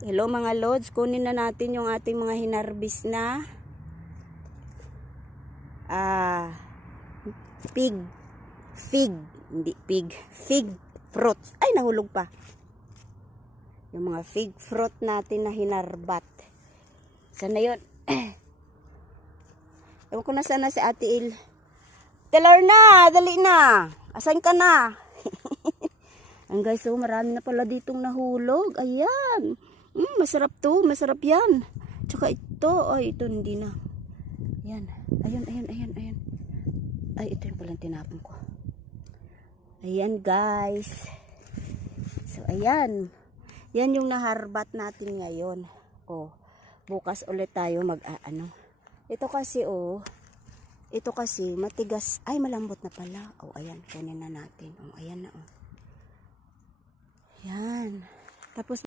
Hello mga lods, kunin na natin yung ating mga hinarbis na fig fruit. Ay, nahulog pa. Yung mga fig fruit natin na hinarbat. Sana yun? Ewan ko na sana si Ate Il. Teller na, dali na. Asan ka na? Ang guys, oh, marami na pala ditong nahulog. Ayan. Masarap to. Masarap yan. Tsaka ito. Ay, ito hindi na. Ayan. Ayan. Ay, ito yung palang tinapon ko. Ayan, guys. So, ayan. Yan yung naharbat natin ngayon. Oh, bukas ulit tayo mag-aano. Ito kasi, oh. Ito kasi, matigas. Ay, malambot na pala. Oh, ayan. Kunin na natin. Oh, ayan na, oh. Yan. Tapos